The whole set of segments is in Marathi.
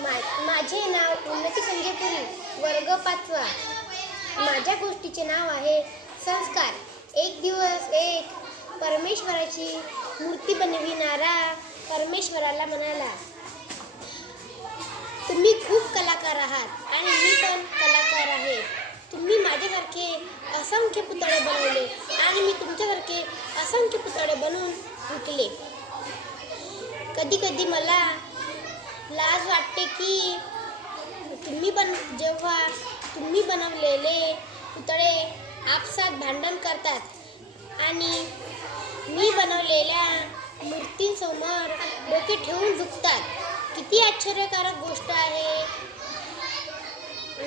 माझे नाव उन्नती संजय पुरी, वर्ग 5वा. माझ्या गोष्टीचे नाव आहे संस्कार. एक दिवस एक परमेश्वराची मूर्ती बनविणारा परमेश्वराला म्हणाला, तुम्ही खूप कलाकार आहात आणि मी पण कलाकार आहे. तुम्ही माझ्यासारखे असंख्य पुतळे बनवले आणि मी तुमच्यासारखे असंख्य पुतळे बनवून विकले. कधी कधी मला लाज वाटते की जेव्हा तुम्ही बनवलेले पुतळे आपसात भांडण करतात आणि मी बनवलेल्या मूर्तींसमोर डोके ठेवून झुकतात. किती आश्चर्यकारक गोष्ट आहे.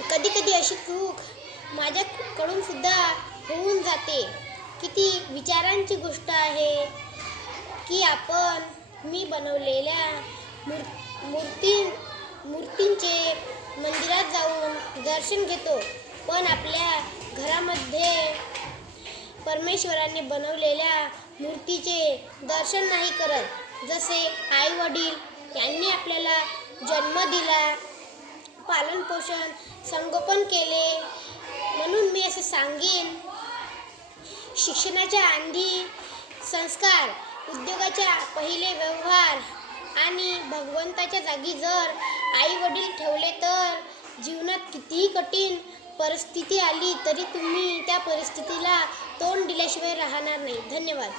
कधी कधी अशी चूक माझ्याकडून सुद्धा होऊन जाते. किती विचारांची गोष्ट आहे की आपण मी बनवलेल्या मूर्तींचे मंदिरात जाऊन दर्शन घेतो, पण आपल्या घरामध्ये परमेश्वराने बनवलेल्या मूर्तीचे दर्शन नाही करत. जसे आई वडील यांनी आपल्याला जन्म दिला, पालनपोषण संगोपन केले. म्हणून मी असं सांगेन, शिक्षणाच्या आधी संस्कार, उद्योगाच्या पहिले व्यवहार आणि भगवंताच्या जागी जर आई वडील ठेवले तर जीवनात कितीही कठीण परिस्थिती आली तरी तुम्ही त्या परिस्थितीला तोंड दिल्याशिवाय राहणार नाही. धन्यवाद.